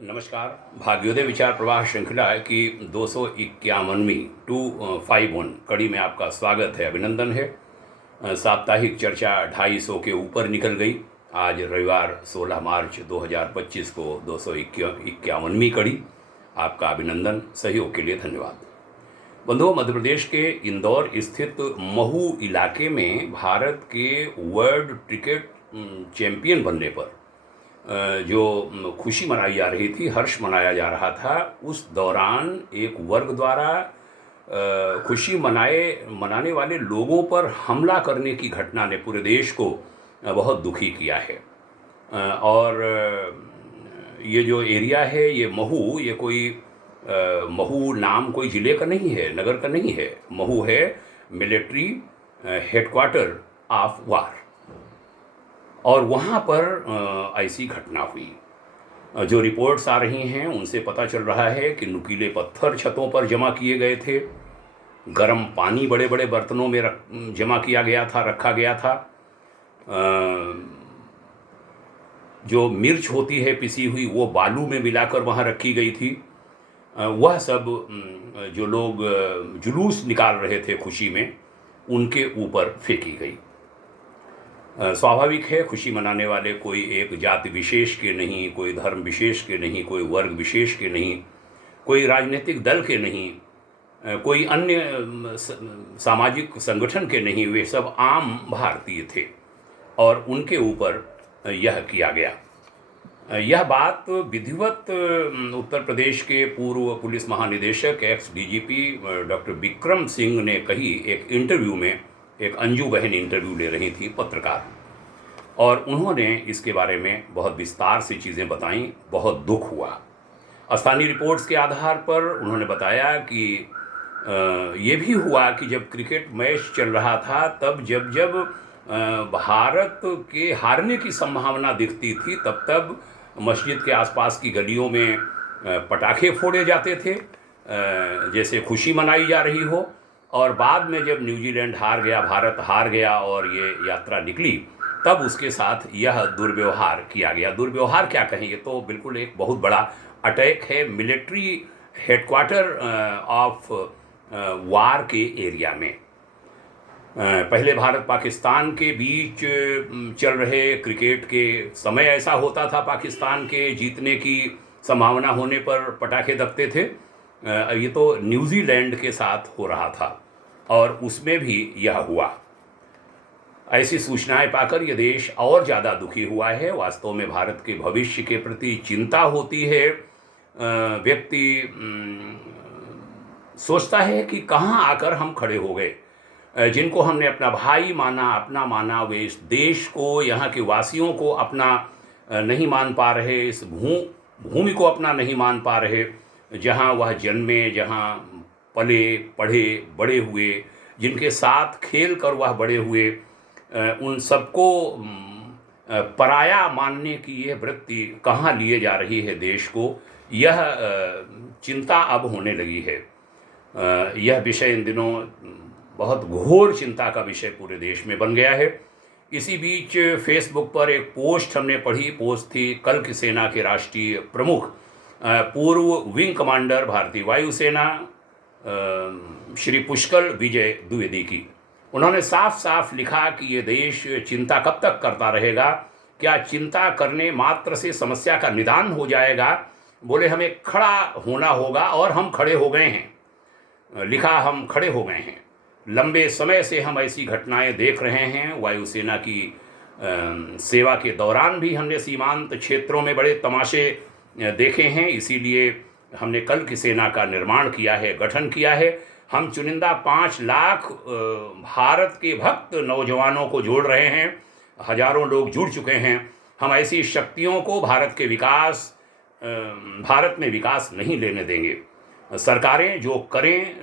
नमस्कार। भाग्योदय विचार प्रवाह श्रृंखला की 251वीं 251 कड़ी में आपका स्वागत है, अभिनंदन है। साप्ताहिक चर्चा 250 के ऊपर निकल गई। आज रविवार 16 मार्च 2025 को 251वीं कड़ी। आपका अभिनंदन, सहयोग के लिए धन्यवाद। बंधुओं, मध्य प्रदेश के इंदौर स्थित महू इलाके में भारत के वर्ल्ड क्रिकेट चैंपियन बनने पर जो खुशी मनाई जा रही थी, हर्ष मनाया जा रहा था, उस दौरान एक वर्ग द्वारा खुशी मनाने वाले लोगों पर हमला करने की घटना ने पूरे देश को बहुत दुखी किया है। और ये जो एरिया है, ये महू, ये कोई महू नाम कोई ज़िले का नहीं है, नगर का नहीं है। महू है मिलिट्री हेडक्वार्टर ऑफ वार, और वहाँ पर ऐसी घटना हुई। जो रिपोर्ट्स आ रही हैं उनसे पता चल रहा है कि नुकीले पत्थर छतों पर जमा किए गए थे, गर्म पानी बड़े बड़े बर्तनों में जमा किया गया था, रखा गया था। जो मिर्च होती है पिसी हुई, वो बालू में मिलाकर वहाँ रखी गई थी। वह सब जो लोग जुलूस निकाल रहे थे खुशी में, उनके ऊपर फेंकी गई। स्वाभाविक है, खुशी मनाने वाले कोई एक जाति विशेष के नहीं, कोई धर्म विशेष के नहीं, कोई वर्ग विशेष के नहीं, कोई राजनीतिक दल के नहीं, कोई अन्य सामाजिक संगठन के नहीं, वे सब आम भारतीय थे और उनके ऊपर यह किया गया। यह बात विधिवत उत्तर प्रदेश के पूर्व पुलिस महानिदेशक x DGP doctor Vikram Singh ने कही एक इंटरव्यू में। एक अंजू बहन इंटरव्यू ले रही थी, पत्रकार, और उन्होंने इसके बारे में बहुत विस्तार से चीज़ें बताईं। बहुत दुख हुआ। स्थानीय रिपोर्ट्स के आधार पर उन्होंने बताया कि ये भी हुआ कि जब क्रिकेट मैच चल रहा था, तब जब भारत के हारने की संभावना दिखती थी, तब मस्जिद के आसपास की गलियों में पटाखे फोड़े जाते थे, जैसे खुशी मनाई जा रही हो। और बाद में जब न्यूजीलैंड हार गया, भारत हार गया और ये यात्रा निकली, तब उसके साथ यह दुर्व्यवहार किया गया। दुर्व्यवहार क्या कहेंगे, तो बिल्कुल एक बहुत बड़ा अटैक है मिलिट्री हेडक्वार्टर ऑफ वार के एरिया में। पहले भारत पाकिस्तान के बीच चल रहे क्रिकेट के समय ऐसा होता था, पाकिस्तान के जीतने की संभावना होने पर पटाखे दबते थे। ये तो न्यूजीलैंड के साथ हो रहा था और उसमें भी यह हुआ। ऐसी सूचनाएं पाकर यह देश और ज़्यादा दुखी हुआ है। वास्तव में भारत के भविष्य के प्रति चिंता होती है। व्यक्ति सोचता है कि कहाँ आकर हम खड़े हो गए। जिनको हमने अपना भाई माना, अपना माना, वे इस देश को, यहाँ के वासियों को अपना नहीं मान पा रहे, इस भूमि को अपना नहीं मान पा रहे, जहाँ वह जन्मे, जहाँ पले पढ़े बड़े हुए, जिनके साथ खेल कर वह बड़े हुए, उन सबको पराया मानने की यह वृत्ति कहाँ लिए जा रही है देश को, यह चिंता अब होने लगी है। यह विषय इन दिनों बहुत घोर चिंता का विषय पूरे देश में बन गया है। इसी बीच फेसबुक पर एक पोस्ट हमने पढ़ी। पोस्ट थी कल की सेना के राष्ट्रीय प्रमुख, पूर्व विंग कमांडर भारतीय वायुसेना श्री पुष्कर विजय द्विवेदी की। उन्होंने साफ साफ लिखा कि ये देश चिंता कब तक करता रहेगा? क्या चिंता करने मात्र से समस्या का निदान हो जाएगा? बोले हमें खड़ा होना होगा, और हम खड़े हो गए हैं। लिखा, हम खड़े हो गए हैं। लंबे समय से हम ऐसी घटनाएं देख रहे हैं। वायुसेना की सेवा के दौरान भी हमने सीमांत क्षेत्रों में बड़े तमाशे देखे हैं। इसीलिए हमने कल की सेना का निर्माण किया है, गठन किया है। हम चुनिंदा 5 लाख भारत के भक्त नौजवानों को जोड़ रहे हैं। हजारों लोग जुड़ चुके हैं। हम ऐसी शक्तियों को भारत में विकास नहीं लेने देंगे। सरकारें जो करें,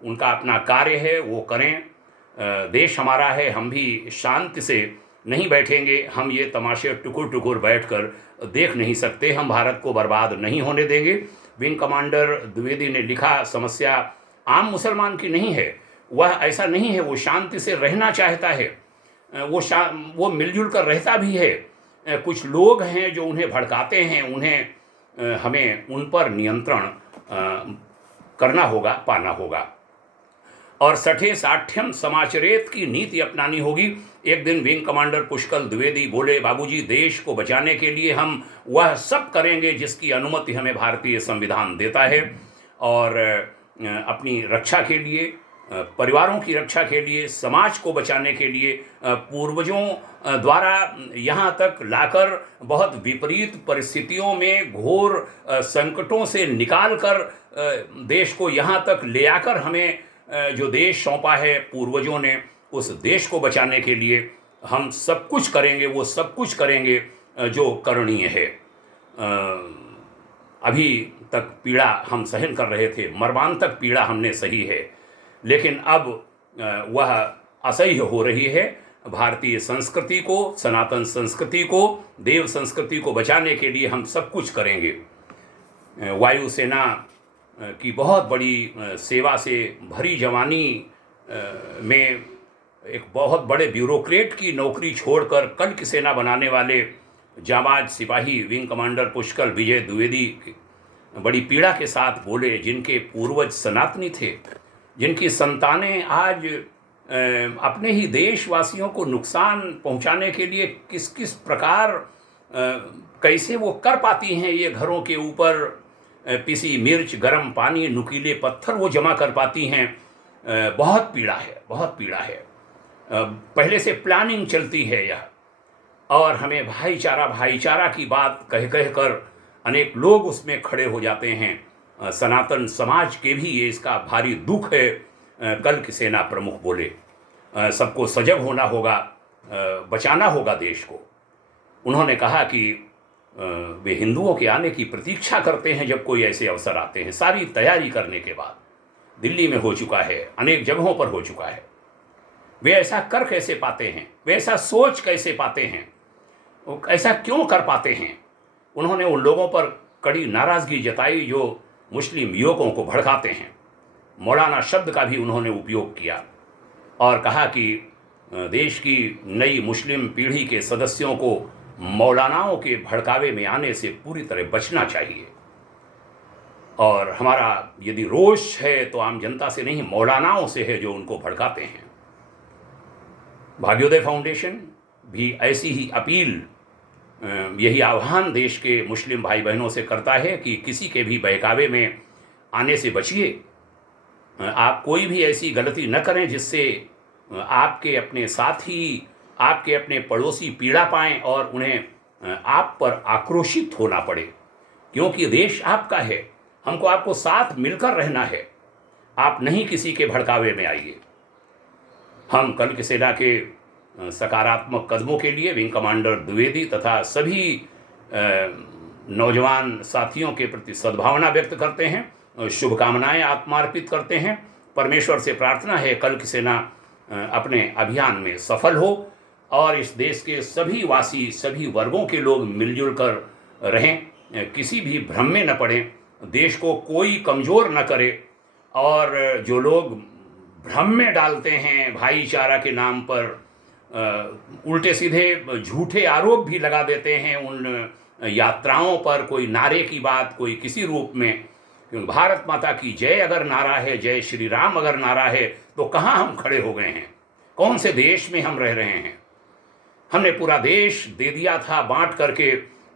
उनका अपना कार्य है, वो करें। देश हमारा है, हम भी शांति से नहीं बैठेंगे। हम ये तमाशे टुकुर टुकुर बैठकर देख नहीं सकते। हम भारत को बर्बाद नहीं होने देंगे। विंग कमांडर द्विवेदी ने लिखा, समस्या आम मुसलमान की नहीं है, वह ऐसा नहीं है, वो शांति से रहना चाहता है, वो मिलजुल कर रहता भी है। कुछ लोग हैं जो उन्हें भड़काते हैं, उन्हें हमें उन पर नियंत्रण करना होगा, पाना होगा। और सठे साठ्यम समाचरेत की नीति अपनानी होगी। एक दिन विंग कमांडर पुष्कल द्विवेदी बोले, बाबूजी, देश को बचाने के लिए हम वह सब करेंगे जिसकी अनुमति हमें भारतीय संविधान देता है, और अपनी रक्षा के लिए, परिवारों की रक्षा के लिए, समाज को बचाने के लिए, पूर्वजों द्वारा यहाँ तक लाकर बहुत विपरीत परिस्थितियों में, घोर संकटों से निकाल कर देश को यहाँ तक ले आकर हमें जो देश सौंपा है पूर्वजों ने, उस देश को बचाने के लिए हम सब कुछ करेंगे, वो सब कुछ करेंगे जो करणीय है। अभी तक पीड़ा हम सहन कर रहे थे, मर्मांतक पीड़ा हमने सही है, लेकिन अब वह असह्य हो रही है। भारतीय संस्कृति को, सनातन संस्कृति को, देव संस्कृति को बचाने के लिए हम सब कुछ करेंगे। वायुसेना की बहुत बड़ी सेवा से भरी जवानी में एक बहुत बड़े ब्यूरोक्रेट की नौकरी छोड़कर कल की सेना बनाने वाले जाबाज सिपाही विंग कमांडर पुष्कल विजय द्विवेदी बड़ी पीड़ा के साथ बोले, जिनके पूर्वज सनातनी थे, जिनकी संतानें आज अपने ही देशवासियों को नुकसान पहुंचाने के लिए किस किस प्रकार कैसे वो कर पाती हैं, ये घरों के ऊपर पिसी मिर्च, गर्म पानी, नुकीले पत्थर वो जमा कर पाती हैं। बहुत पीड़ा है, बहुत पीड़ा है। पहले से प्लानिंग चलती है यह, और हमें भाईचारा भाईचारा की बात कह कह कर अनेक लोग उसमें खड़े हो जाते हैं। सनातन समाज के भी ये इसका भारी दुख है। कल की सेना प्रमुख बोले, सबको सजग होना होगा, बचाना होगा देश को। उन्होंने कहा कि वे हिंदुओं के आने की प्रतीक्षा करते हैं जब कोई ऐसे अवसर आते हैं। सारी तैयारी करने के बाद दिल्ली में हो चुका है, अनेक जगहों पर हो चुका है। वे ऐसा कर कैसे पाते हैं, वे ऐसा सोच कैसे पाते हैं, वो ऐसा क्यों कर पाते हैं? उन्होंने उन लोगों पर कड़ी नाराज़गी जताई जो मुस्लिम युवकों को भड़काते हैं। मौलाना शब्द का भी उन्होंने उपयोग किया और कहा कि देश की नई मुस्लिम पीढ़ी के सदस्यों को मौलानाओं के भड़कावे में आने से पूरी तरह बचना चाहिए, और हमारा यदि रोष है तो आम जनता से नहीं, मौलानाओं से है जो उनको भड़काते हैं। भाग्योदय फाउंडेशन भी ऐसी ही अपील, यही आह्वान देश के मुस्लिम भाई बहनों से करता है कि किसी के भी बहकावे में आने से बचिए। आप कोई भी ऐसी गलती न करें जिससे आपके अपने साथी, आपके अपने पड़ोसी पीड़ा पाएं और उन्हें आप पर आक्रोशित होना पड़े, क्योंकि देश आपका है। हमको आपको साथ मिलकर रहना है। आप नहीं किसी के भड़कावे में आइए। हम कल की सेना के सकारात्मक कदमों के लिए विंग कमांडर द्विवेदी तथा सभी नौजवान साथियों के प्रति सद्भावना व्यक्त करते हैं, शुभकामनाएं आत्मार्पित करते हैं। परमेश्वर से प्रार्थना है कल की सेना अपने अभियान में सफल हो और इस देश के सभी वासी, सभी वर्गों के लोग मिलजुल कर रहें, किसी भी भ्रम में न पड़ें, देश को कोई कमज़ोर न करे। और जो लोग भ्रम में डालते हैं भाईचारा के नाम पर, उल्टे सीधे झूठे आरोप भी लगा देते हैं उन यात्राओं पर, कोई नारे की बात, कोई किसी रूप में। क्योंकि भारत माता की जय अगर नारा है, जय श्री राम अगर नारा है, तो कहाँ हम खड़े हो गए हैं? कौन से देश में हम रह रहे हैं? हमने पूरा देश दे दिया था बांट करके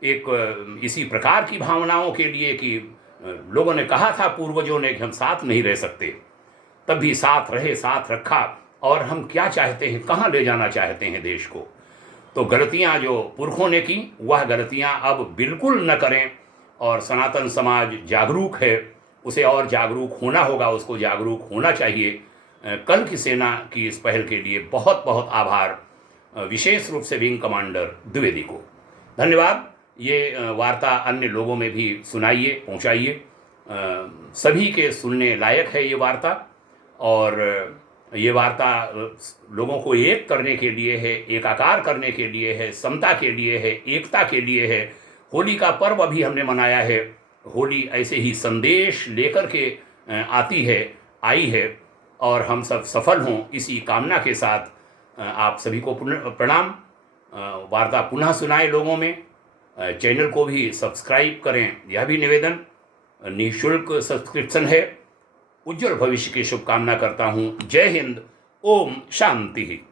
एक इसी प्रकार की भावनाओं के लिए कि लोगों ने कहा था, पूर्वजों ने, कि हम साथ नहीं रह सकते। तब भी साथ रहे, साथ रखा। और हम क्या चाहते हैं, कहाँ ले जाना चाहते हैं देश को? तो गलतियाँ जो पुरखों ने की, वह गलतियाँ अब बिल्कुल न करें। और सनातन समाज जागरूक है, उसे और जागरूक होना होगा, उसको जागरूक होना चाहिए। कल की सेना की इस पहल के लिए बहुत बहुत आभार, विशेष रूप से विंग कमांडर द्विवेदी को धन्यवाद। ये वार्ता अन्य लोगों में भी सुनाइए, पहुंचाइए। सभी के सुनने लायक है ये वार्ता, और ये वार्ता लोगों को एक करने के लिए है, एकाकार करने के लिए है, समता के लिए है, एकता के लिए है। होली का पर्व अभी हमने मनाया है। होली ऐसे ही संदेश लेकर के आती है, आई है, और हम सब सफल हों, इसी कामना के साथ आप सभी को प्रणाम। वार्ता पुनः सुनाए लोगों में, चैनल को भी सब्सक्राइब करें, यह भी निवेदन। निःशुल्क सब्सक्रिप्शन है। उज्जवल भविष्य की शुभकामना करता हूँ। जय हिंद। ओम शांति।